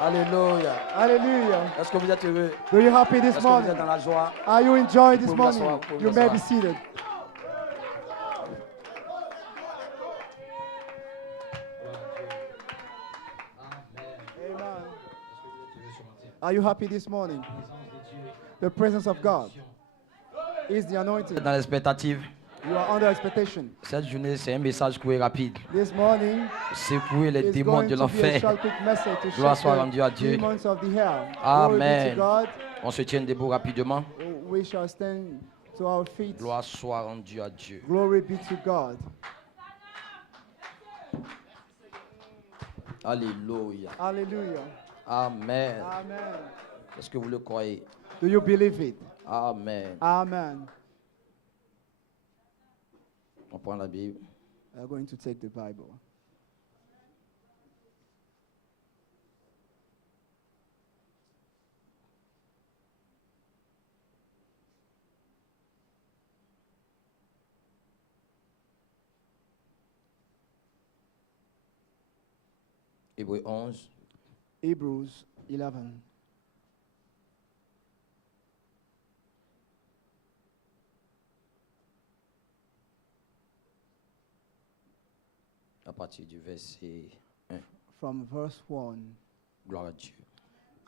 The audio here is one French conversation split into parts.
Alléluia. Hallelujah. Est-ce que vous êtes heureux? Do you happy this Est-ce que vous morning? êtes dans la joie? Are you enjoying this Vous pouvez vous morning? asseoir, vous pouvez You vous may be asseoir. seated. Amen. Are you happy this morning? The presence of God is the Vous êtes anointing. dans l'expectative. You are under expectation. Cette journée, c'est un message court et rapide. This morning Secouer les is démons going de to be a l'enfer. short quick message to Gloire shake soit the rendue à Dieu. demons of the hell. Amen. Glory be to God. On se tient debout rapidement. We shall stand to our feet. Gloire soit rendue à Dieu. Glory be to God. Alléluia. Hallelujah. Amen. Amen. Est-ce que vous le croyez? Do you believe it? Amen. Amen. On prend la Bible. We are going to take the Bible. Hébreux 11. Hebrews 11. À partir du verset 1. From verse 1. Gloire à Dieu.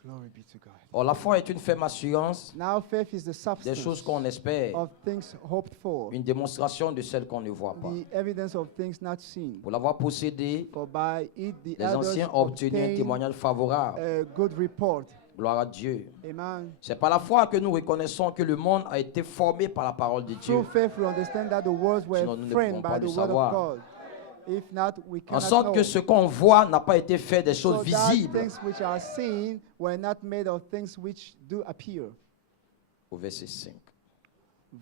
Glory be to God. Or, la foi est une ferme assurance Now faith is the des substance choses qu'on espère, of things hoped for, une démonstration de celles qu'on ne voit pas. the evidence of things not seen. Pour l'avoir possédé, For by it the les elders anciens ont obtenu un obtained témoignage favorable. a good report. Gloire à Dieu. Amen. C'est par la foi que nous reconnaissons que le monde a été formé par la parole de Dieu. Through faith we understand that the words were Sinon, nous ne framed pouvons pas by le the word savoir. of God. If not, we En cannot sorte know. que ce qu'on voit n'a pas été fait des So choses that visibles. things which are seen were not made of things which do appear. Au verset 5.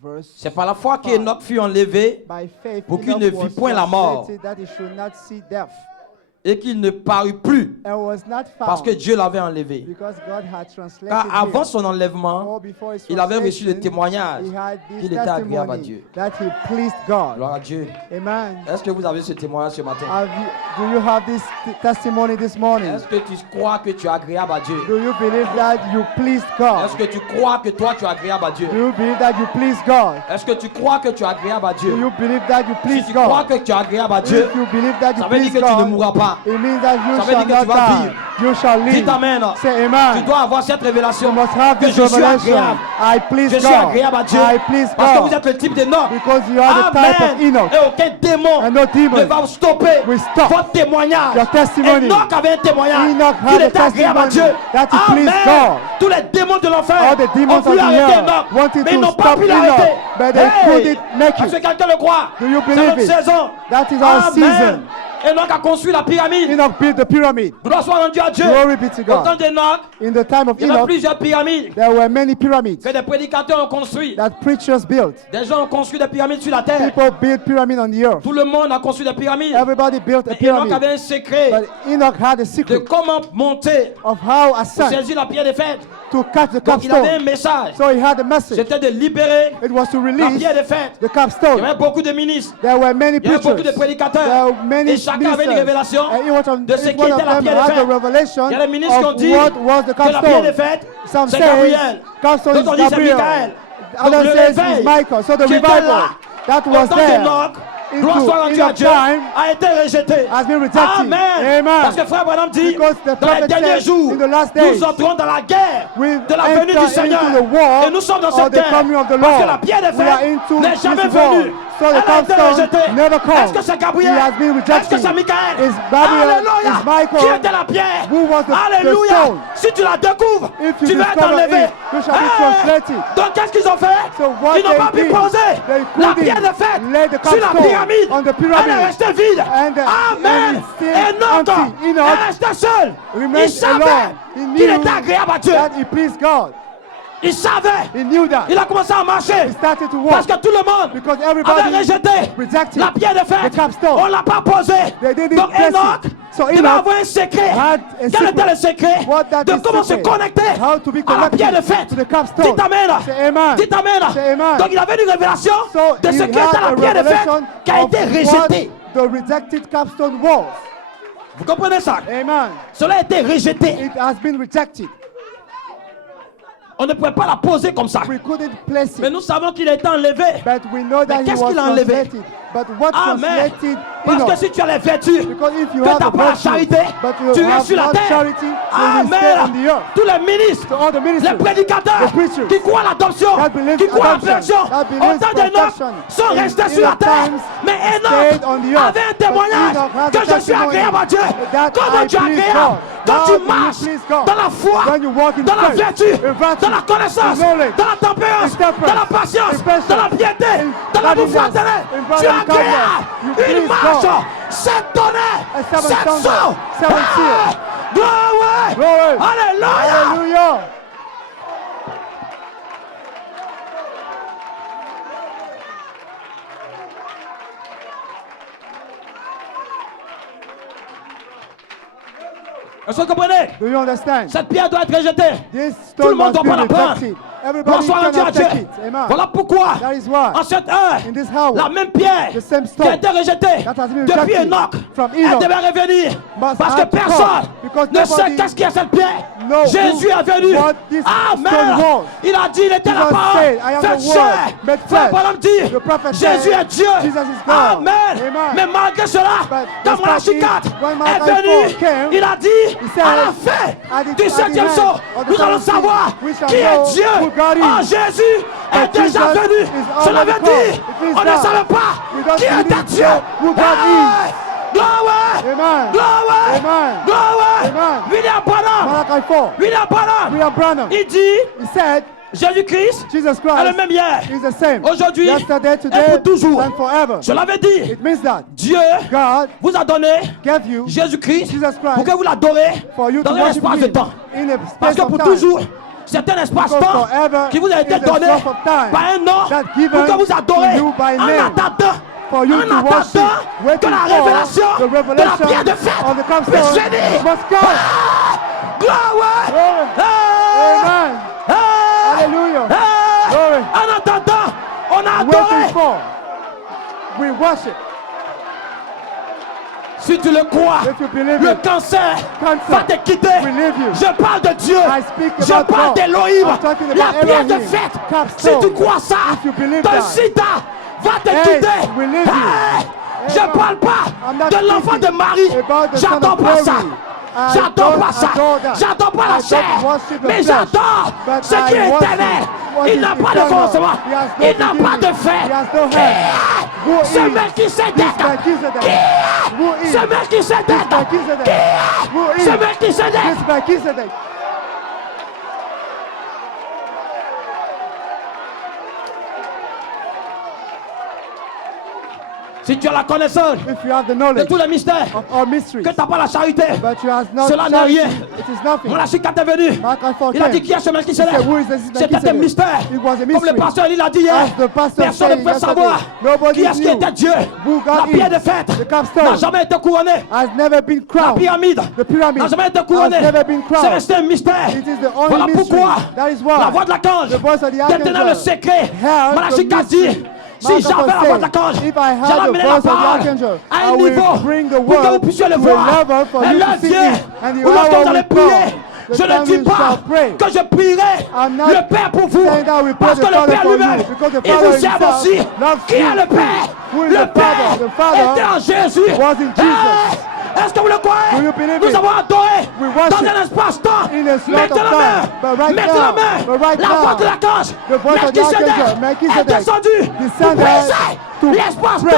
Verse C'est par la foi qu'Enoch fut enlevé by faith, pour qu'il Enoch ne vît was point la mort. translated that he should not see death, et qu'il ne parut plus and was not parce que found Dieu l'avait enlevé. because God had translated Car avant him. son enlèvement, Or before his il avait reçu le translation, témoignage he had this qu'il était agréable à testimony Dieu. that he pleased God. Gloire à Dieu. Amen. Est-ce que vous avez ce témoignage ce matin? Do you have this testimony this morning? Est-ce que tu crois que tu es agréable à Dieu? Do you believe that you pleased God? Est-ce que tu crois que toi tu es agréable à Dieu? Do you believe that you please God? Est-ce que tu crois que tu es agréable à Do Dieu? you believe that you Si please tu crois God? que tu es agréable à Dieu, If you believe that you ça veut dire please que tu ne God, mourras pas. it means that you Ça veut shall dire que tu not vas die. vivre. You shall Dis live. amen. Say Tu amen. dois avoir cette You révélation must have que this je suis revelation. agréable. I please Je suis God. agréable à Dieu I please parce que vous God. êtes le type d'Enoch. Because you are the type of Amen. Enoch. Et aucun démon And no demon ne va stopper will stop votre témoignage. your testimony. Enoch avait un témoignage. Enoch Il had a était agréable à Dieu. testimony that he pleased Amen. God. Tous les démons de l'enfer All the demons ont of voulu the arrêter hell Enoch, wanted mais ils to n'ont pas stop pu l'arrêter. Enoch, but they couldn't make Est-ce que it. quelqu'un le croit? Do you C'est believe notre it? saison. That is our Amen. season. Enoch a construit la pyramide. Enoch built the pyramid. Gloire soit rendue à Dieu. Glory be to Au temps God. d'Enoch, In the time of il y avait Enoch, plusieurs pyramides there were many pyramids que des prédicateurs ont construit. that preachers built. Des gens ont construit des pyramides sur la terre. People built pyramids on the earth. Tout le monde a construit des pyramides. Everybody built a Mais Enoch pyramid. avait un secret But Enoch had a de secret comment monter of how pour ascend saisir la pierre des fêtes. to catch the Donc il avait un capstone. message. So he had a message. C'était de libérer It was to la release pierre des fêtes. the Il y capstone. avait beaucoup de ministres. There were many Il y avait beaucoup de preachers. There prédicateurs. were many Et chacun avait une ministers. révélation And de ce each one of qu'était la them pierre des had the fêtes. revelation Il y a les ministres qui ont of dit what was the que la pierre des capstone. fêtes, Some c'est say Gabriel. capstone D'autres is disent c'est Gabriel. Michael. Donc Others le say réveil it's Michael. So the qui était revival là, that au was temps there d'Enoch, gloire soit rendue à Enoch Dieu, time a été rejeté. has been rejected. Amen. Amen. Parce que frère Branham dit, Because the dans les prophet derniers said, jours, in the last days, nous entrons dans la guerre we de la venue enter du Seigneur. into the war Et nous sommes dans of cette the guerre. coming of the Parce que Lord. la pierre des We are fêtes into n'est jamais this war. venue. So the Elle a été capstone rejetée. never come. Est-ce que c'est Gabriel? He has been Est-ce que rejected. c'est Michael? Is Gabriel? Alléluia. Is Michael? Qui était la pierre? Who was the Alléluia. stone? Si tu la découvres, If you tu vas être discover enlevé. it, you shall be translated. Donc qu'est-ce qu'ils ont fait? So what Ils n'ont pas they pu did, poser they la couldn't pierre de fête lay the sur la capstone pyramide. on the pyramid. Elle est restée vide. And Amen. it's still Enoch, empty. Enoch elle restait seule. remained Il savait alone. He qu'il knew était agréable à Dieu. that he pleased God. Il savait. He knew that. Il a commencé à marcher. He started to walk Parce que tout le monde because everybody avait rejeté rejected la pierre de fête. the capstone. On ne l'a pas posée. They didn't Donc place Enoch, it. So il Enoch a envoyé un secret. had a Quel secret. était le secret? What that De is comment se secret. connecter How to be à la connected pierre de fête. to the capstone. Dites amen. Say amen. Dites amen. Say amen. Donc il avait une révélation So de ce he qu'était had la a pierre de fête revelation qui a of été rejetée. what the rejected capstone was. Vous comprenez ça? Amen. Cela a été rejeté. It has been rejected. On ne pouvait pas la poser comme ça. We couldn't place Mais it. nous savons qu'il a été enlevé. But we know that he qu'est-ce was qu'il a enlevé? translated. But what Amen. translated Parce que in si tu as les vertus, Because if you que have tu n'as the pas la virtue, charité, but you tu es have sur la not terre. charity, you will stay on the Amen. earth. Tous les ministres, To all the les ministers, prédicateurs the preachers qui croient à l'adoption, that believe qui croient à la adoption, perfection, that believes autant d'Enoch perfection, sont in- restés in sur la the terre. times Mais stayed on the Enoch earth. avait un But témoignage Enoch had que a je suis testimony agréable à Dieu. that Comment I tu es please agréable? God. Quand How tu do you marches please God? dans la foi, When you walk in dans la faith, vertu, in virtue, dans la connaissance, in knowledge, dans la tempérance, in temperance, dans la patience, in patience, dans la piété, in dans l'amour godliness, fraternel, in tu es brotherly agréable. kindness. You Une please marche, God. 7 tonnerres, A seven 7 thunders, sauts. seven seals. Glory! Glory. Alléluia! Hallelujah. Est-ce que vous comprenez? Do you understand? Cette pierre doit être rejetée. This Tout le stone monde must doit be pas la prendre. rejected. Everybody Bonsoir à Dieu, à cannot Dieu. take it. Amen. Voilà pourquoi, That is why en cette heure, in this hour, la même pierre the same qui stone a été rejetée that has been depuis rejected Enoch, from elle Enoch devait revenir. must Parce que have to come, personne because ne sait nobody qu'est-ce qu'il y a cette pierre. know Jésus est venu. what this stone Amen. was. Il a dit, il était la Jesus parole. said, I am Faites the word, chair. made Frère flesh. Branham dit, The prophet Jésus said, est Dieu. Jesus is God. Amen. Amen. Mais malgré cela, But quand despite Malachi it, 4 when est Malachi venu, 4 came, il a dit, said, à la fin at the- du at the 7e end saut, of the nous allons 7th savoir we shall qui est know Dieu. who God is. Oh, Jésus est But déjà Jesus venu. is Cela already veut come. dire, It means on ne that savait pas we don't qui était really Dieu. know who God Hey! Glory! Amen. Glory! Amen. Glory! Amen. William Branham! Malachi 4. William Branham! William Branham. Il dit, He said, Jésus-Christ Jesus est le Christ même hier, is the same. aujourd'hui Yesterday, et today, pour toujours. and forever. Je l'avais dit, It means that Dieu God vous a donné gave you Jésus-Christ Jesus Christ pour que vous l'adorez for you dans to un worship espace de Him temps. in a Parce space que of pour time. toujours, c'est un espace-temps Because forever qui vous a été is a donné source of time par un nom that given pour que vous adorez to you by en name. attendant. For you En to worship, attendant que waiting la for révélation the de la revelation pierre de fête of the puisse capstone venir. must come. Glory! Glory. Hey! Amen. Hey! Hallelujah. Hey! Glory. En attendant, on a Waiting adoré. for. We worship. Si tu le crois, If you believe le it, cancer cancer va te quitter. will leave you. Je parle de Dieu. I speak Je about parle God. d'Élohim. I'm talking about La pierre de Elohim. fête. Si Capstone. tu crois ça, If you believe ton that, sida va te AIDS quitter. will leave you. Hey! Je Amen. parle pas I'm not de l'enfant speaking de Marie. about the son J'adore of pas ça. Mary. I J'adore don't pas ça. adore that. J'adore pas I la don't chair. worship the Mais flesh. j'adore But ce qui I est worship éternel. what Il is n'a pas de eternal. commencement. He has no Il n'a pas beginning. de fin. He has no end. Who Ce is Melchisedec. this Melchizedek? Who is Ce Melchisedec. this Melchizedek? Who is Ce Melchisedec. this Melchizedek? Si tu as la connaissance If you have the de knowledge tous les mystères, of our mysteries, que tu n'as pas la charité, but you have not cela n'est charity, rien. it is nothing. Malachi 4 est venu. Malachi 4 Il a dit came. qui est ce Melchisedec? He said, "Who is this C'était un Melchizedek?" mystère. It was a Comme le mystery. pasteur il a dit hier. As the pastor Personne ne said peut yesterday, savoir nobody qui est-ce qui knew était Dieu. who God La pierre is. de fête The capstone n'a jamais été couronnée. has never been La crowned. pyramide The pyramid n'a jamais été has couronnée. never been crowned. C'est resté un mystère. It is the only Voilà mystery. pourquoi That is why la voix de l'archange the voice of the détenant le archangel secret. held Malachi the 4 dit mystery. si Malachi j'avais la voix said, de l'archange, if I had j'allais the amener la voice of the parole archangel, à I un will niveau bring the pour que vous word puissiez le to a voir. level for Et you l'heure to see vient it. And the où lorsque hour vous allez will prier, come. The je ne time dis you pas shall pray. que je prierai I'm not le Père pour vous. saying that we pray Parce the que le Father Père for lui-même, you, because the il Father vous serve himself aussi. loves Qui est you. le Père? Who is Le the Father? The Père Father était en Jésus. was in Jesus. Hey! Est-ce que vous le croyez? Do you believe Nous it? avons adoré We worship dans un espace-temps. in a slot Mettez of la time. main. But right Mettez now, la main. but right La now, voix de l'archange. the voice of the archangel, Melchisedec est Melchizedek, descendu pour descended briser to l'espace-temps. break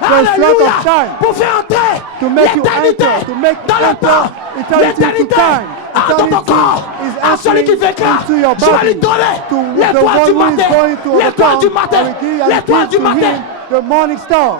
the slot Alléluia. of time. Pour faire entrer To make you l'éternité enter, to make dans le enter temps. eternity L'éternité to time. dans ton Eternity corps. is À celui qui entering vaincra, into your je vais lui body. donner To the l'étoile one du who is matin. going to L'étoile du overcome, matin. I will give and L'étoile give du to matin. him the morning star.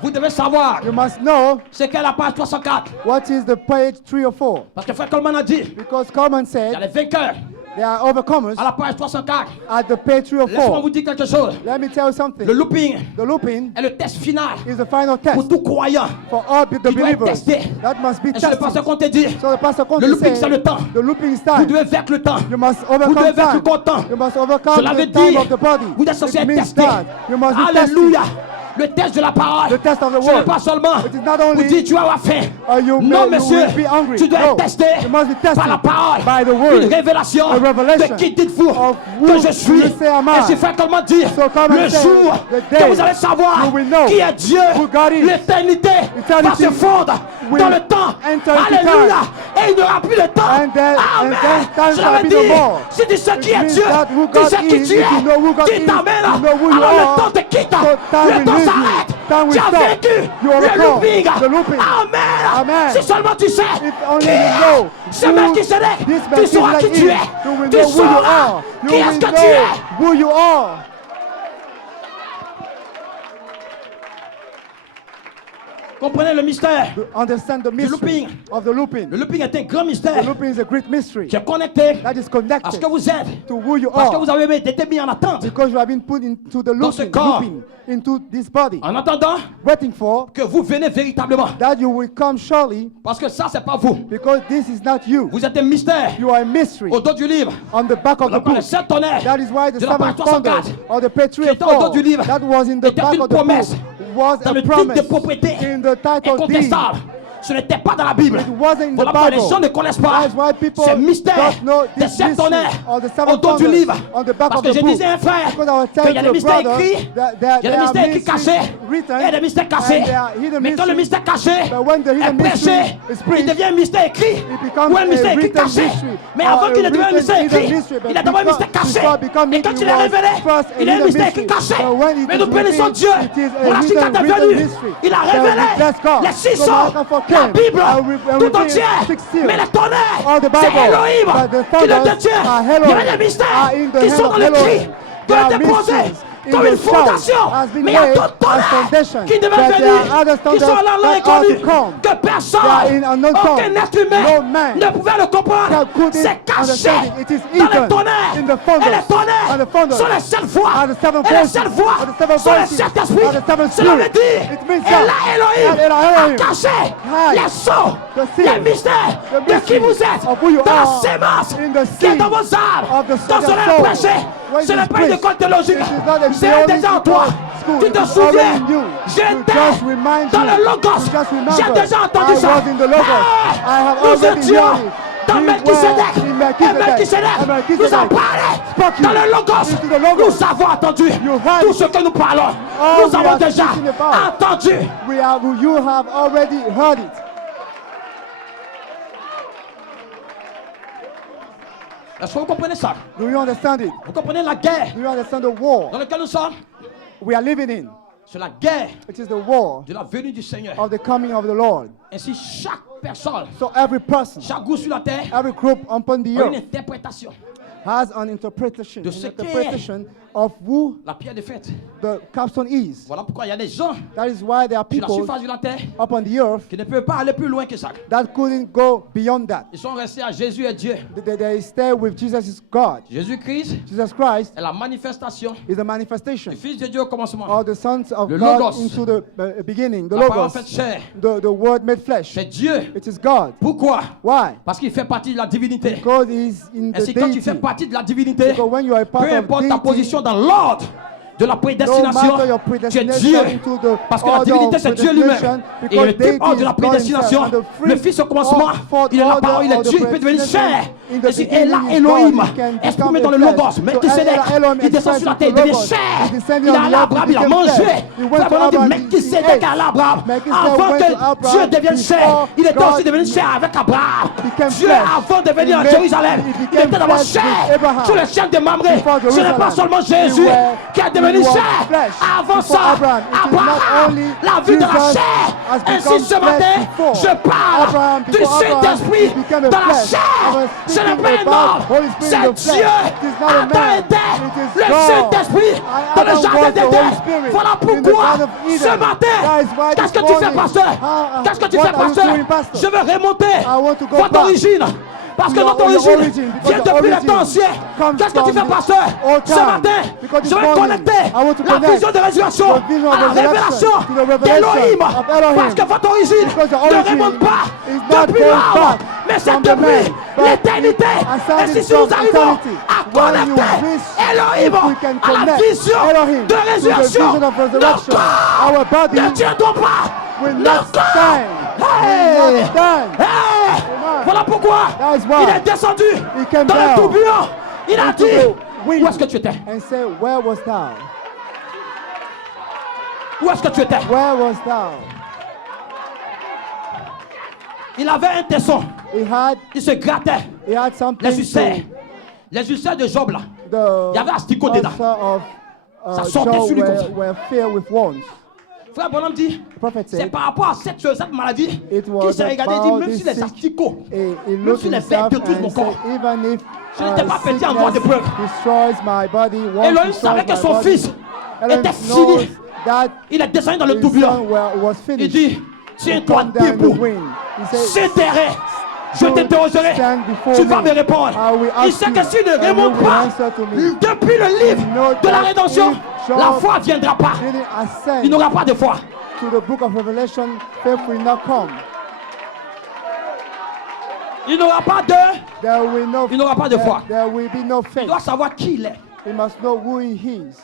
Vous devez savoir You must know c'est qu'est la page 304. what is the page 3 or 4. Parce que Frère Coleman a dit Because Coleman il y a said les vainqueurs They are overcomers. À la page 304. At the page Laissez-moi 304. vous dire quelque chose. Let me tell you something. Le looping The looping est le test final is the final pour test tout croyant. for all the Qui doit être believers. testé. That must be Et c'est le pasteur tested. qu'on te dit. So the pastor comes Le to looping, say, c'est le temps. the looping is Vous time. devez vaincre le temps. You must Vous devez overcome vaincre le time. temps. You must Je overcome l'avais the time dit. of the body. Vous êtes censé It être means testé. that you must be tested. Alléluia. Le test de la parole. The test of the Ce n'est word. pas seulement It is not only vous dire tu vas avoir faim. You Non, may, monsieur. you will be hungry. Tu dois No. être testé You must be tested par la parole. by the word. Une révélation A revelation de qui dites-vous of who que je suis. you say am I. Et c'est fait comment dire So come le and say, jour the que day vous allez savoir you will know qui est Dieu. who God is. L'éternité va Eternity se fondre will dans le temps. enter into Alléluia. time. Et il n'y aura plus de temps. And then Amen. time Je shall l'avais be no dit. more. Si tu sais qui It est means Dieu, that who tu God sais qui is, tu es. if you know who God Qui is, t'amène. you know who you Alors le are. temps te quitte. So time Le will temps leave you. s'arrête. Time will Tu as stop. vécu You le overcome looping. the looping. Amen. Amen. Si seulement tu sais If only qui you est know ce who Melchisedec, this tu sauras qui Melchizedek tu is, es. you will Tu know who you sauras are. You qui est-ce will que tu know es. who you are. Comprenez le mystère. To understand the mystery looping. of the looping. Le looping est un grand The mystère looping is a great mystery qui est connecté that is à ce connected que vous êtes. to who you Parce que are. vous avez été mis en attente. Because you have been put into the Dans ce looping, corps. looping into this body, En attendant waiting for que vous venez véritablement. that you will come surely, Parce que ça, c'est pas vous. because this is not you. Vous êtes un mystère. You are a mystery Au dos du livre. on the back of On the appelle le book. sept tonnerres. That is why the de la page seven thunders 304 or the page qui était au dos du livre 304 that was in the était back une of the book promesse was dans a le titre promise de propriété in the title deed. incontestable. Ce n'était pas dans la Bible. It wasn't in the Voilà pourquoi les Bible. gens ne connaissent pas That's why people ce mystère don't know des this sept mystery tonnerres or the au seven dos du thunders livre. on the back Parce of que the je book. disais à un frère Because I was qu'il y a telling des the mystères brother écrits, that il y a des mystères écrits mysteries cachés, written, et il y a des mystères cachés. and there are hidden Mais quand le mysteries. mystère caché But when the hidden est prêché, mystery is il preached, devient un mystère écrit it becomes ou un mystère a écrit written caché. mystery Mais or avant a qu'il ne devienne un written mystère hidden écrit, mystery, but il est d'abord un before- mystère caché. before becoming Et quand it il est was révélé, first a il est un hidden mystère écrit mystery. caché. But when it Mais is nous bénissons revealed, Dieu. it is a Voilà ce qu'il est written devenu. mystery. Il a That we révélé bless God. les six So sons, Malachi la 4 Bible and tout revealed entière. 6 seals. Mais les tonnerres, All the c'est Bible, Elohim but the qui le thunders détient. are Il y a Elohim, des mystères are in the qui hand sont of dans le Elohim. cri, qui There ont are été posés mysteries in comme the une fondation. shout has been Mais il y a laid d'autres as tonnerres foundation. qui devaient But there venir, are other qui thunders sont là that are inconnus, to come. que They are in personne, unknown aucun tongue. être humain No man ne pouvait le comprendre. couldn't C'est caché understand it. It is dans les hidden tonnerres. in the Et thunders. les tonnerres And the thunders sont les sept voix. are the seven Et les voices. sept voix Are the seven sont les voices. sept esprits. Are the seven Cela veut spirits. dire, It means et là Elohim that Elohim a caché hide les sons, the les seals, mystères the de qui vous êtes, of who you dans la are, sémence in the qui est seed dans vos âmes. of the Quand your cela soul. est prêché, When ce it n'est is pas une preached, école théologique, it is not a c'est theological déjà en toi. school. Tu It te is souviens, already in you. j'étais You just remind dans you. le Logos, You just remember. j'ai déjà entendu I ça. was in the Logos. Hey, I have nous already étions heard it. dans We Melchisedec. were in Et Melchizedek. Melchisedec And Melchizedek nous a parlé spoke dans you le Logos. into the Logos. Nous avons entendu You heard tout it. ce que nous parlons. All Nous we avons are déjà speaking about. entendu. You have already heard it. Est-ce que vous comprenez ça? Do you understand it? Vous comprenez la guerre Do you understand the war dans laquelle nous sommes? we are living in? C'est la guerre It is the war de la venue du Seigneur. of the coming of the Lord. Ainsi, chaque personne, So every person, chaque groupe sur la terre every group upon the a une earth interprétation. has an interpretation, De ce of who La pierre de fête. the capstone is. Voilà pourquoi il y a des gens That is why there are sur la people surface de la terre upon the earth qui ne peuvent pas aller plus loin que ça. that couldn't go beyond that. Ils sont restés à Jésus et Dieu. They stay with Jesus is God. Jésus-Christ Jesus Christ est la manifestation is the manifestation du Fils de Dieu au commencement. of the sons of Le God Logos. into the beginning, the La parole Logos, faite chair. the word made flesh. C'est Dieu. It is God. Pourquoi? Why? Parce qu'il fait partie de la divinité. Because he is in Et the si quand tu fais deity. partie de la divinité, Because when you are a part peu of importe ta deity, position dans l'ordre de la no prédestination, matter your tu es predestination Dieu. into the Parce que la order divinité, of c'est Dieu lui-même. predestination, Et because le type ordre de la deity is God prédestination, himself, and the le free Fils au commencement, fourth il est la order parole, il est of the Dieu, il peut devenir chair. predestination, in the Et si beginning là, is Elohim, God, he can exprimé become dans le a flesh. Logos, So Melchisedec, Elohim il descend sur la terre, il expressed devient into Logos. chair. He descended Il on est the allé à earth, Abraham, he il a became mangé. flesh. He went to Vraiment dit Abraham, Melchisedec he ate. à l'Abraham. Melchizedek Avant went que to Abraham Dieu devienne chair, before il était God aussi devenu chair avec Abraham. became Dieu, flesh. avant de venir He à made- Jérusalem, he il became était d'abord flesh with chair Abraham. sur le ciel de Mamré. Before Ce n'est pas Jerusalem. seulement He Jésus qui a devenu was chair. flesh Avant before ça, Abraham. It is not Abraham only l'a vu de la Jesus chair. has Ainsi become ce matin, flesh before. je parle Abraham, du before Abraham, Saint-Esprit he became a dans la flesh. chair. I was Ce n'est speaking pas un about homme, Holy Spirit in the c'est flesh. Dieu. It is not a Adam man. était It is le God. Saint-Esprit dans le Adam jardin was the Holy d'Éden. Spirit Voilà in the pourquoi Garden of Eden. ce matin, That is why qu'est-ce this que tu fais, morning, pasteur? how- Qu'est-ce que tu what fais, are you pasteur? doing, pastor? Je veux remonter I want to go votre back. origine. Parce que your notre origine origin, because vient your depuis les origin temps anciens. comes Qu'est-ce que tu from fais, the pasteur? old Ce time. matin, Because je this vais morning, connecter I want to la connect vision de résurrection the vision of à la resurrection révélation to the revelation d'Élohim. of Elohim. Parce que votre origine Because your ne origin remonte pas is not depuis going l'homme, back mais c'est from the depuis man, but l'éternité. ascending Et si nous from arrivons eternity. à When you connecter wish, Elohim if we can à la connect vision Elohim de to the résurrection, vision of nos resurrection, corps our body ne tiendront pas. will Nos not corps. stand. Hey! Will not stand. Hey! Amen. Voilà pourquoi That is why il est descendu he came dans le down tourbillon. Il a into dit, the wind où est-ce que tu étais? and say, where was thou? Où est-ce que tu étais? Where was thou? Il avait un tesson. Il se grattait He had something les ulcères. to Les ulcères de Job là. the Il y avait asticot dedans. ulcer of Ça sortait Job sur lui comme ça. were filled with wounds. Frère Bonhomme dit, The prophet c'est said, par rapport à cette maladie It qu'il was s'est regardé et dit, about même this si les sick- asticots, he même looked si les himself verres détruisent mon and corps, said, even if je n'étais pas petit en voie de sickness preuve. destroys my body, won't Elohim destroy savait que my son body. fils Elohim était knows fini. that Il est descendu dans le his tourbillon. son was Il finished. dit, tiens-toi Come down the debout. wind. He said, C'est terré. Je t'interrogerai. stand before Tu vas me. me répondre. I will Il ask sait que you, s'il ne and you remonte will pas answer to me. depuis le livre know de la that rédemption, if Job la foi ne viendra pas. Didn't ascend Il n'aura pas de foi. to the book of Revelation, faith will not come. Il n'aura pas de. There will no, Il n'aura pas de foi. there will be no Il faith. doit savoir qui il est. He must know who he is.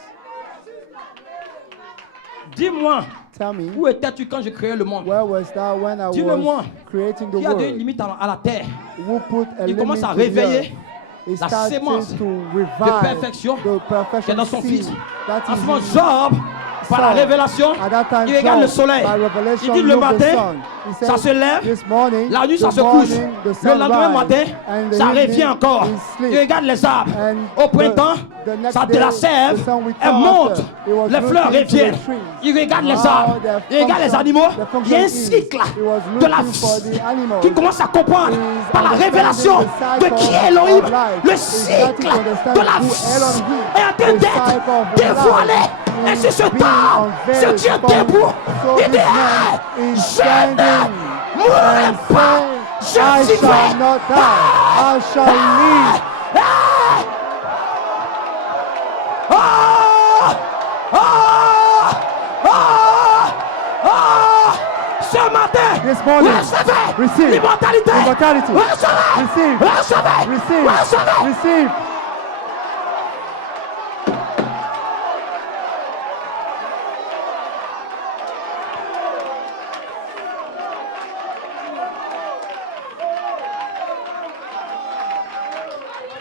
Dis-moi, Tell me, où étais-tu quand je créais le monde? where was thou when I Dis-le-moi. was creating the Qui a donné une world? limite à la terre? Who put a Il limit commence à to the earth? réveiller He la started sémence to de revive perfection the qui est perfection dans son seed fils. that À is ce moment, in Job, par la Son. révélation, At that time, il regarde le Job, soleil. by revelation, Il dit le looked the matin, sun. He said, ça se lève. this morning, La nuit, ça the se couche. morning, the Le sun lendemain rise, matin, and the ça evening revient encore. is sleep. Il regarde les arbres. And Au printemps, the next ça de day, la sève, the sun will elle come monte. after. He was Les fleurs looking to the reviennent. trees. Il regarde les How arbres. their Il regarde les function- animaux. the Il y a un function is. cycle He was de la looking for the animals. qui commence à comprendre He's par la understanding révélation the de cycle qui est Elohim. of life. Le He's starting cycle to understand de la who vie Elohim est en train the d'être cycle of dévoilé. life Et is si ce being temps se unveiled tient upon debout, him. So il dit, this man is je standing ne mourrai and pas. saying, Je I shall vivrai. not die, I shall live. Ce matin, This morning, receive l'immortalité. immortality. Recevez. Receive, Recevez. receive, Recevez. receive.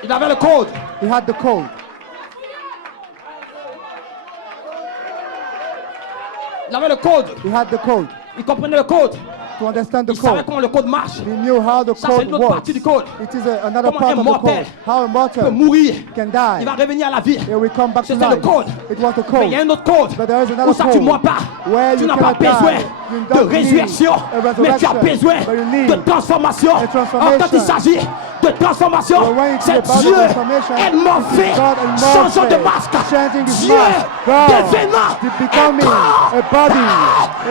Il avait le code. He had the code. Il avait le code. He had the code. Il comprenait le code. To understand the Il savait code. comment le code marche. He knew how the Ça, c'est code une autre works. partie du code. It is another Comment part un of the mortel code. How a Il peut mortal mourir. can Il die. va revenir à la vie. It will come back to C'était le life. code. It was the Mais il y a code. un autre code. But there is Où another ça, tu ne code mourras pas. where Tu you n'as pas cannot besoin die. You de don't résurrection. need a Mais tu as resurrection, besoin but you need de transformation. a transformation. Quand il s'agit de transformation, But when it's c'est about Dieu transformation, morphé, it is God and changeant de morphed, masque. changing his Dieu mask. God devenant becoming un a body.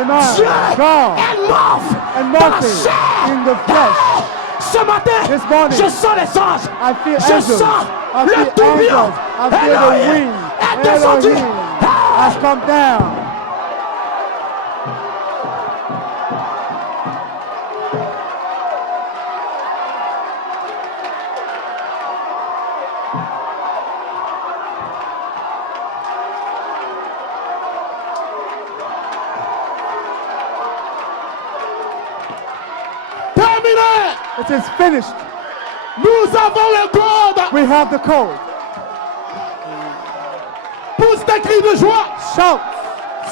Amen. Dieu God morphe and dans la morphing chair. in the flesh. Ce matin, This morning, je sens les anges. I feel Je angels. sens I le feel tourbillon. angels. I feel the Elohim wind. est descendu. Elohim has come down. Terminé. It is finished. Nous avons le code. We have the code. Pousse tes cris de joie. Shout.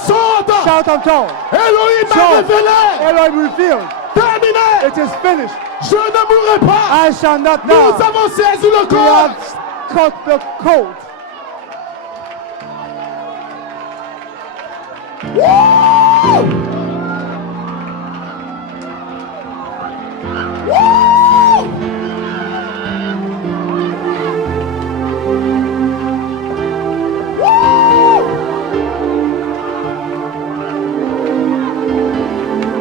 Saute. Shout and joy. Elohim m'a Shout. révélé. Elohim revealed. Terminé. It is finished. Je ne mourrai pas. I shall not Nous die. avons saisi le We code. have cut the code. Woo! Woo! Woo!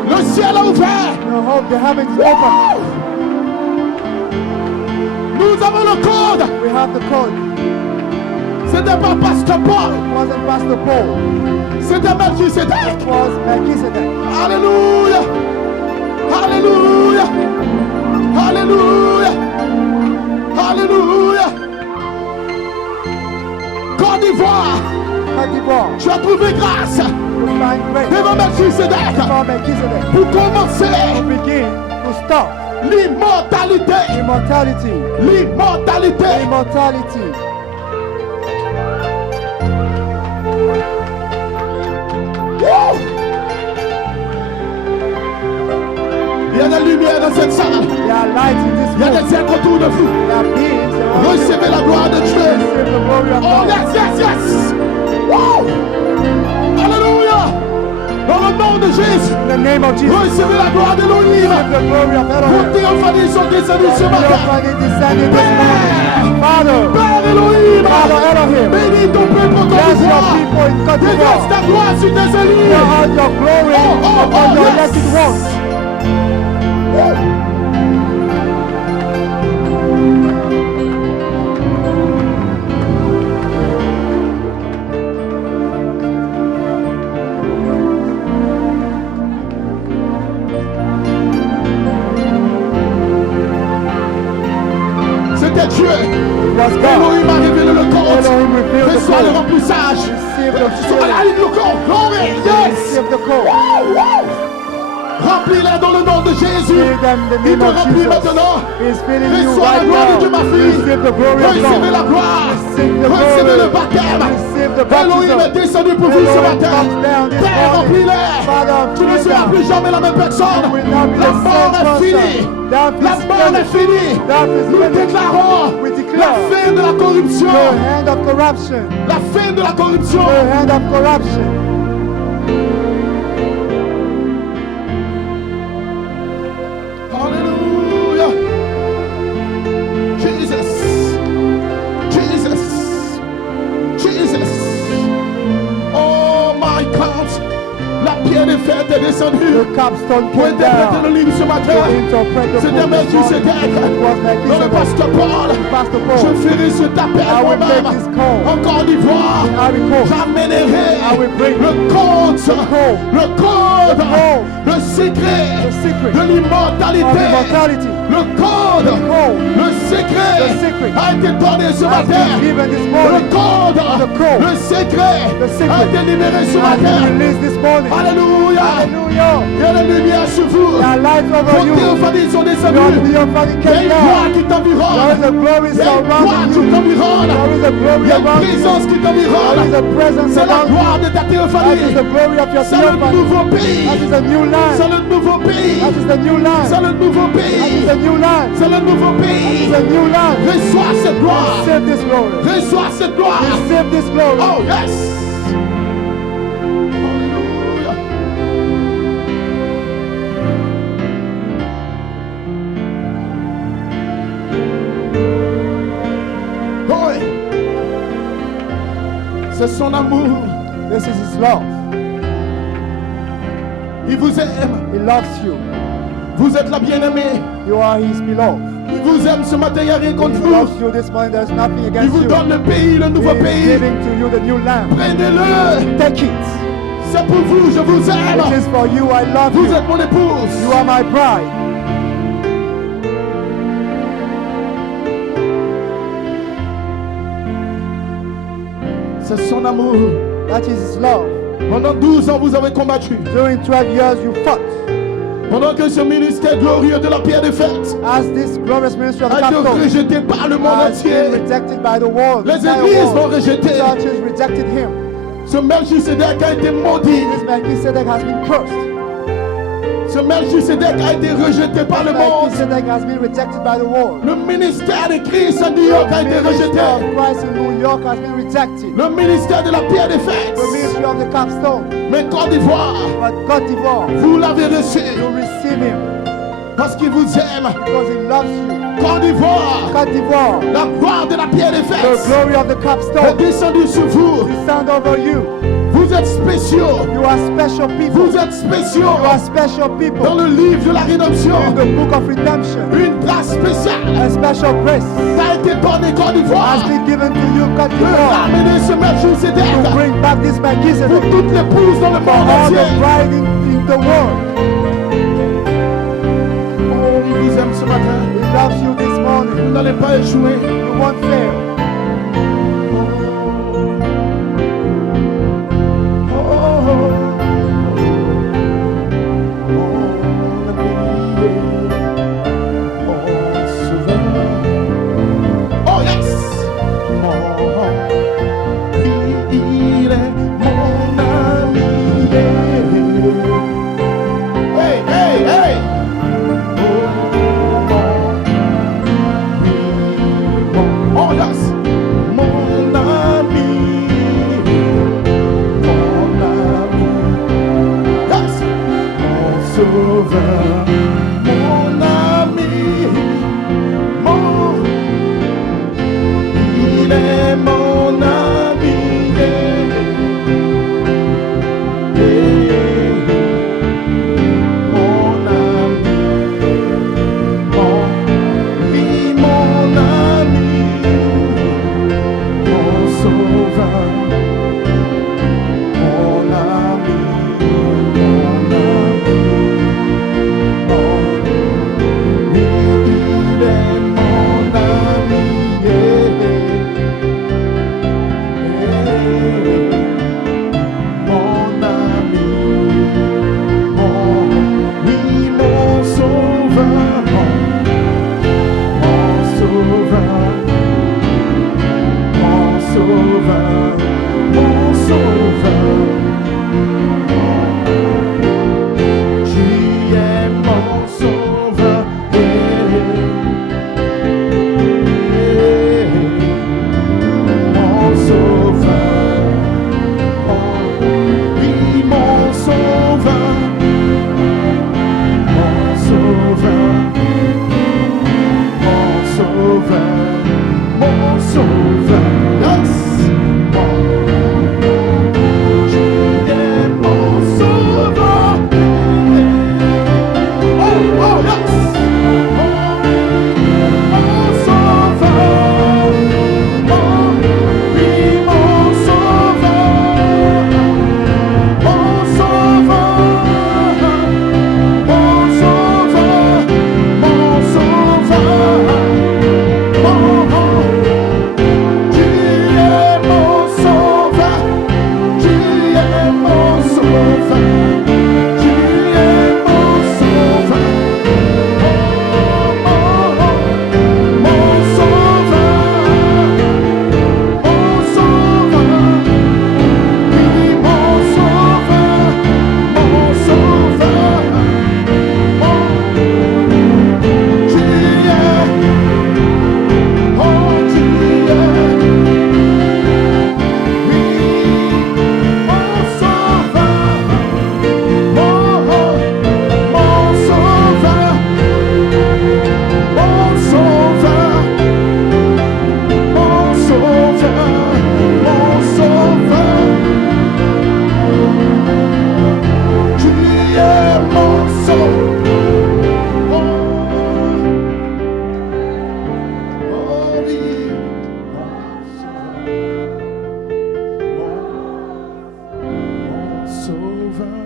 Le ciel a ouvert. The heavens is open. avons le code. We have the code. C'était pas Pasteur Paul. It wasn't Pastor Paul. C'était Melchisedec. It was Melchizedek. Alléluia. Alléluia. Alléluia. Alléluia. Côte d'Ivoire, Côte d'Ivoire. tu as trouvé grâce You find grace. devant Melchisedec Before Melchizedek. pour commencer To begin to stop l'immortalité. immortality. L'immortalité. Immortality. Woo! Il y a des lumières dans cette salle. There are lights in this Il y a room. des êtres autour de vous. There are beings around you. Recevez la gloire de Dieu. Receive the glory of Oh, God. yes, yes, yes. Wow. Alléluia. Dans le nom de Jésus, In the name of Jesus. recevez la gloire d'Élohim. Receive the glory of Vos Elohim. théophanies sont descendues ce matin. Theophany descended this morning. Father, Père Elohim, Father Elohim, bénis ton peuple en Côte bless your d'Ivoire. people in Côte Déverse d'Ivoire. ta gloire sur tes Pour élus. out your glory upon your yes. elected ones. C'était Dieu. It was God. Elohim a révélé le compte. Elohim revealed the Reçois le code. remplissage. Receive the Reçois la code. ligne le corps. Glory. Yes. Receive the code. Wow, wow. Remplis-les dans le nom de Jésus. Fill them in the Il name te of remplit Jesus. maintenant. He is filling you Reçois la right gloire de Dieu, ma now. fille. Receive the glory of Recevez la God. gloire. Receive the Recevez glory. le baptême. Receive the Elohim est baptism. descendu pour vous ce Elohim matin. comes down this Père, morning. remplis-les. Father, Tu ne fill seras them. plus jamais la même personne. You will not be La the mort same est finie. person. Death La is mort est finished. finie. Death is Nous finished. déclarons We la declare fin de la corruption. the hand of corruption. La fin de la corruption. The hand of corruption. Hallelujah. Jesus. Jesus. Jesus. Oh my God. La pierre de fer est descendue. The capstone Pour came interpréter le down livre ce to matin. interpret the C'était book this morning. Melchisedec. It was Dans le Melchizedek. pasteur Paul. Pastor Je Paul. ferai ce appel I will moi-même. make this call. En Côte d'Ivoire. In Ivory Coast. J'amènerai I will bring le code. code. Le code. The code. Le secret. The secret De of l'immortalité. immortality. Le code. The code. Le secret. The secret A été donné ce has matin. been given this Le morning. code. The code. Le secret. The secret A été libéré ce has been matin. released this morning. Alléluia. Hallelujah. Il y a la lumière sur vous. There are lights over Vos you. théophanies sont Your descendues. theophany Il y a came une gloire down. qui There t'environne. is a glory Il y a une gloire surrounding qui you. t'environne. There is a Il glory y a une around you. présence qui There is t'environne. a presence C'est la around you. gloire de ta That is théophanie. the glory of your C'est le theophany. nouveau pays. That is a new land. C'est le nouveau pays. That is the new land. C'est le nouveau That pays. is the new land. C'est le nouveau That pays. is a new land. Reçois cette gloire. Receive this glory. Reçois cette gloire. Receive this glory. Oh yes. Alléluia. Oui. C'est son amour. This is his love. Il vous aime. He loves you. Vous êtes la bien-aimée. You are his beloved. Il vous aime ce matin, il n'y a rien contre He vous. loves you this morning. There is nothing Il against vous you. donne le pays, le He nouveau is pays. giving to you the new land. Prenez-le. Take it. C'est pour vous, je vous It aime. is for you. I love Vous you. êtes mon épouse. You are my bride. C'est son amour. That is his love. Pendant 12 ans, vous avez combattu. During 12 years you fought. Pendant que ce ministère glorieux de la pierre de fête As this glorious ministry of the a été capstone rejeté par le monde has been entier. rejected by the world. Les the entire églises l'ont world. rejeté. Churches rejected him. Ce Melchisedec a été maudit. This Melchizedek has been cursed. Ce Melchisedec a été rejeté par le monde. Melchizedek has been rejected by the world. Le ministère de Christ à New York a été The ministry rejeté. of Christ in New York has been rejected. Le ministère de la pierre de fête. The ministry of the capstone. Mais Côte d'Ivoire, But Côte d'Ivoire, vous l'avez reçu you receive him parce qu'il vous aime. because he loves you. Côte d'Ivoire, Côte d'Ivoire, la gloire de la pierre de the fête glory of the est capstone descendue sur vous. descend over you. Vous êtes spéciaux. You You are special people. Vous êtes spéciaux. You are special people. Dans le livre de la rédemption, In the book of redemption, une place spéciale a special grace t'a été donnée Côte has d'Ivoire. been given to you, Côte De d'Ivoire, ramener ce to Melchizedek bring back this pour Melchizedek toutes les épouses dans le for monde all the entier. bride in the world. Oh, il vous aime ce matin. He loves you this morning. Vous n'allez pas échouer. You won't fail. Oh yes! Il est mon ami. Hey, hey, hey! Oh yes! Mon ami. Mon ami. Yes! Mon sauveur. Mon ami. Mon il est mon ami. Mon ami. Oui, mon ami. Mon sauveur. Mon ami. Mon ami. Oui, il est mon ami. Mon ami, oui, mon sauveur, mon sauveur, mon sauveur, mon sauveur. Tu es mon sauveur. Mon sauveur, oui, mon sauveur, mon sauveur, mon sauveur, mon sauveur, yes, tu es mon sauveur, oh, oh, yes, mon sauveur. Oui, mon sauveur, mon sauveur, mon sauveur, mon sauveur, tu es mon sauveur, tu es mon sauveur, tu es mon sauveur, mon sauveur. Mon sauveur, oui, mon sauveur, mon sauveur, tu es, oh tu es, oui, mon sauveur, mon sauveur, mon sauveur. Mon sauveur, mon sauveur, tu es mon sauveur. Oh oui, mon sauveur.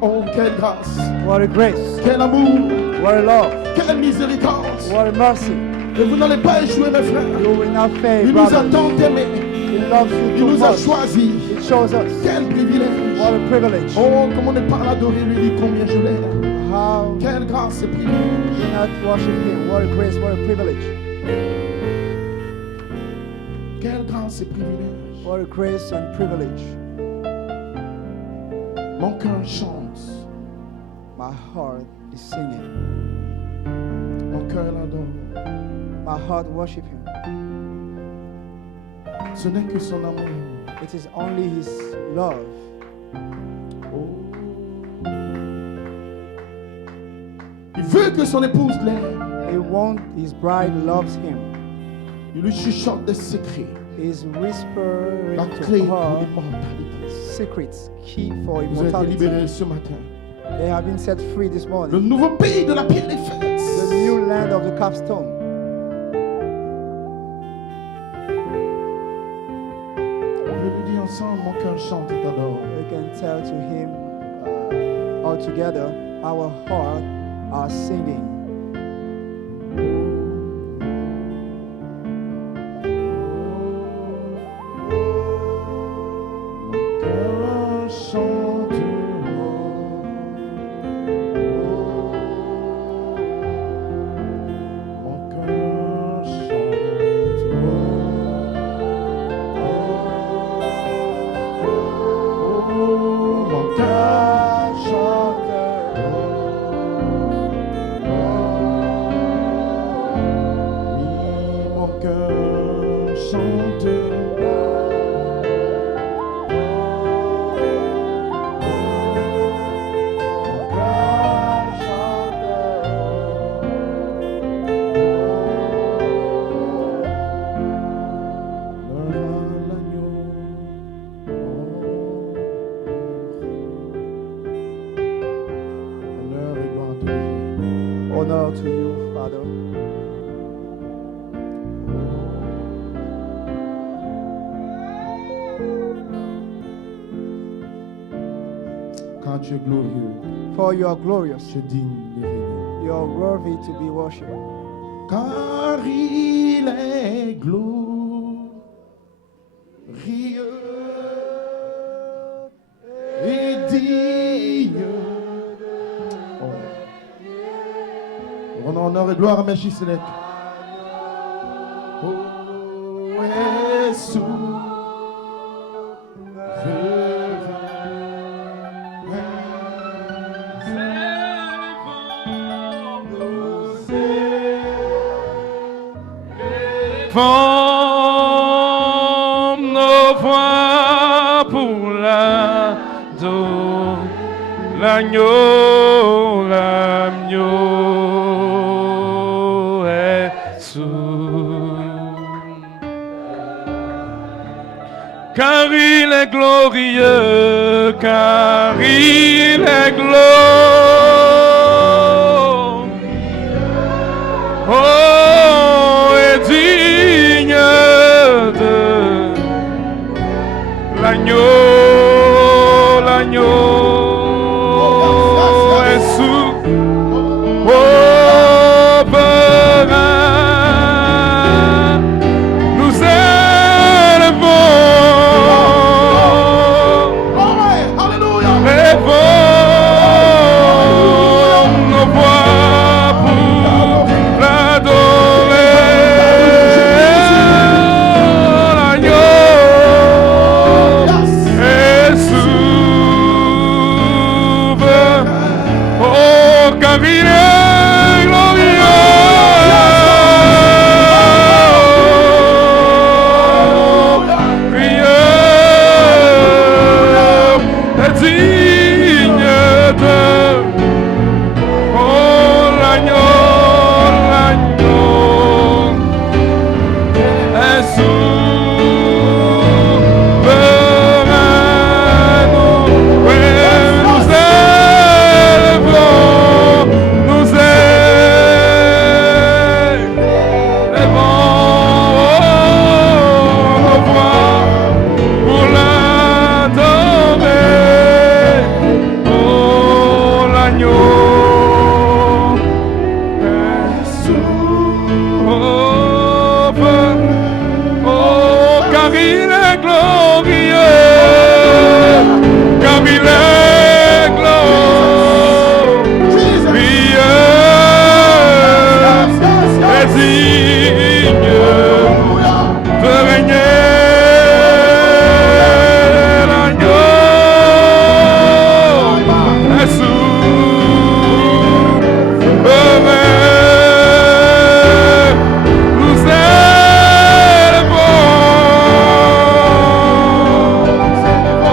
Oh, quelle grâce, What a grace. quel amour, What a love. quelle miséricorde. What a mercy. Et vous n'allez pas échouer, mes frères. You will not fail, Il nous a brothers. tant aimés. He loves you Il too nous a much. choisis. It shows us. Quel privilège. What a privilege. Oh, comme on n'est pas adoré, lui dit combien je l'aime. How Quelle grâce et privilège. do not worship him? What a grace, what a privilege. Quelle grâce et privilège. What a grace and privilege. Mon cœur chante. My heart is singing. Mon cœur l'adore. My heart worship him. Ce n'est que son amour. It is only his love. Oh. Il veut que son épouse l'aime. His bride loves him. Il lui chuchote des secrets. is whispering la to clé pour her l'immortalité. secrets, key for Vous avez été immortality. libérés ce matin. They have been set free this Le morning. nouveau pays de la pierre des The fesses. new land of the capstone. On peut lui dire ensemble, mon cœur chante et t'adore. We can tell to him all together, our heart are singing. Mon cœur chante. Mon cœur chante. Mon cœur chante. Oui, mon cœur chante. Honneur et gloire à toi. Honor to you, Father. Car tu es glorieux, For you are glorious. tu es digne de régner. You are worthy to be worshipped. Car il est glorieux et digne. Oh. Rendons honneur et gloire à Melchisedec. Oh, et Forme nos voix pour l'agneau, l'agneau est sourd. Car il est glorieux, car il est glorieux. Oh, et digne de l'agneau, l'agneau est sous pauvre. Nous élevons, Alléluia. élevons nos voix pour l'adorer. L'agneau est souverain. Oh, car il est glorieux. Est digne de oh l'agneau est souverain. Oui, nous élevons nos voix pour l'adorer. Oh, l'agneau est sauveur. Oh, car il est glorieux, car il est glorieux, et digne de régner. L'agneau est souverain. Nous élevons, oh,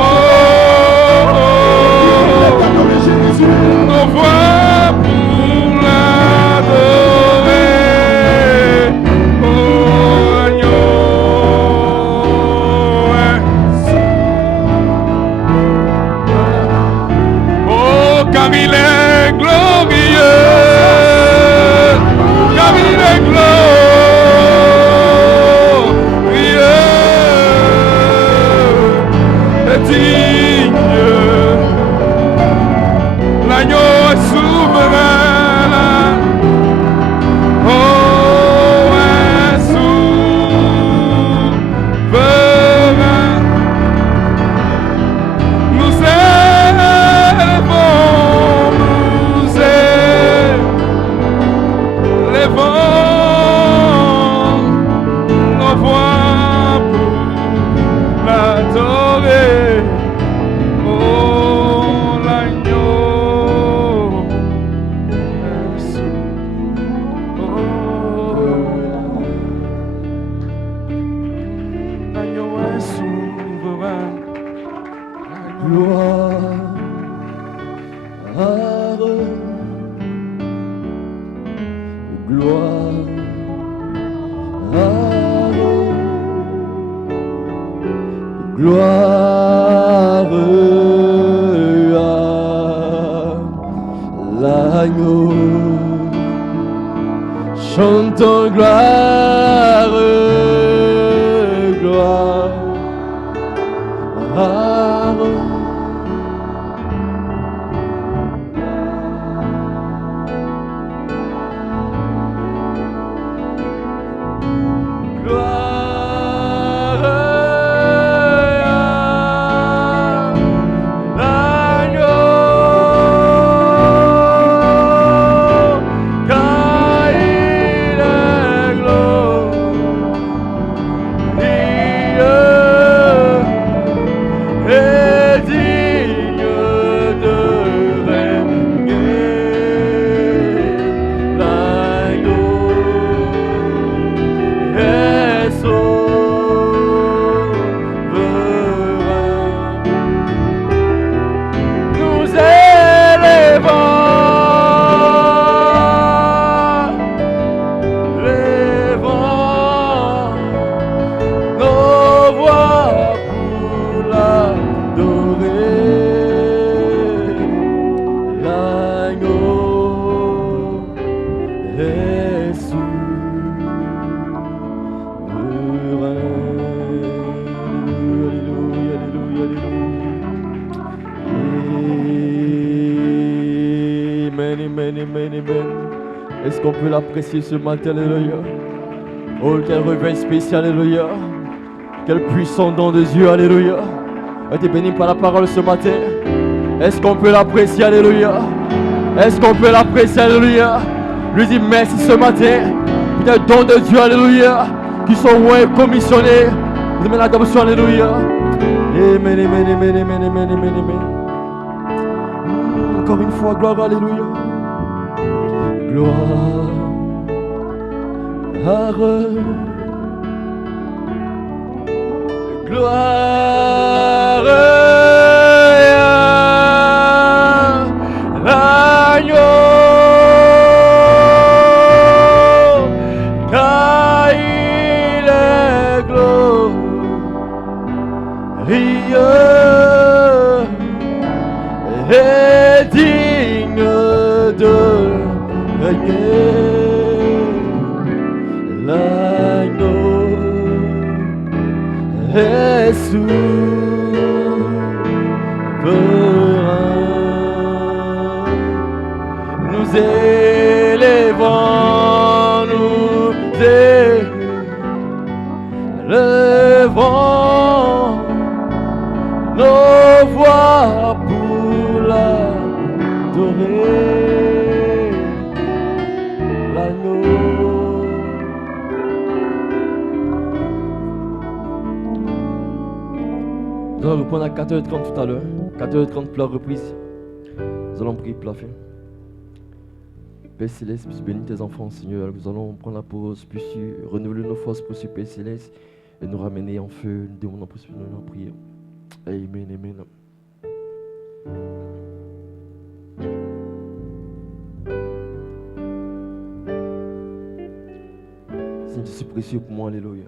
Gloire à l'agneau. Chantons gloire, gloire. Est-ce qu'on peut l'apprécier ce matin, alléluia? Oh, quel réveil spécial, alléluia. Quel puissant don de Dieu, alléluia. Tu es béni par la parole ce matin. Est-ce qu'on peut l'apprécier, alléluia? Est-ce qu'on peut l'apprécier, alléluia? Lui dis merci ce matin pour les dons de Dieu, alléluia, qui sont commissionnés. Vous aimez l'adoption, alléluia. Amen, amen, amen, amen, amen, amen, amen. Encore une fois, gloire, alléluia. Gloire, gloire à l'agneau, car il est glorieux et digne de l'agneau est souverain. Nous élevons nos voix pour l'adorer. Nous allons reprendre à 4h30 tout à l'heure. 4h30 pour la reprise. Nous allons prier pour la fin. Père Céleste, puisse bénir tes enfants, Seigneur. Nous allons prendre la pause, puisse renouveler nos forces pour ce Père Céleste et nous ramener en feu. Nous demandons pour nous prier. Amen, amen. Seigneur, c'est précieux pour moi, alléluia.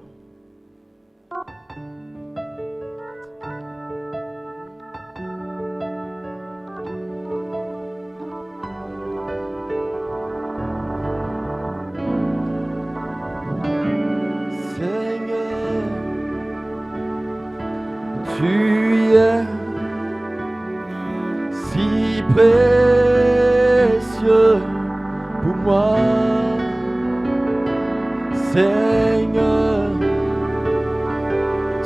Tu es si précieux pour moi, Seigneur.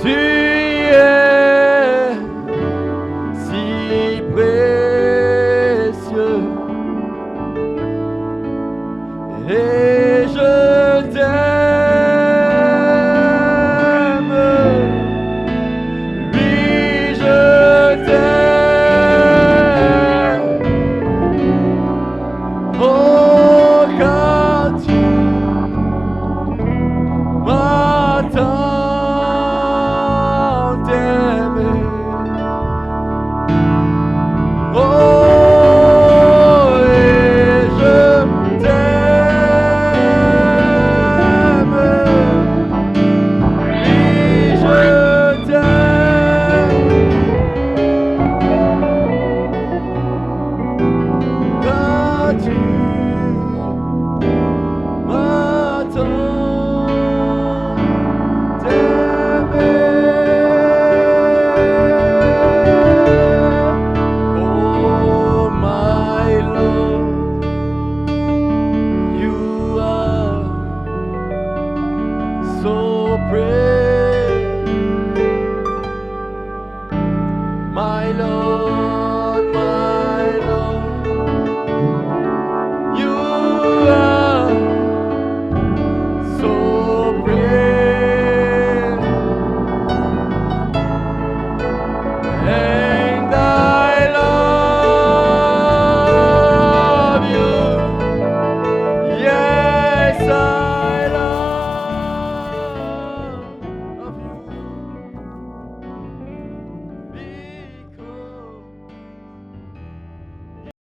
Tu es si précieux et je t'aime. Pray.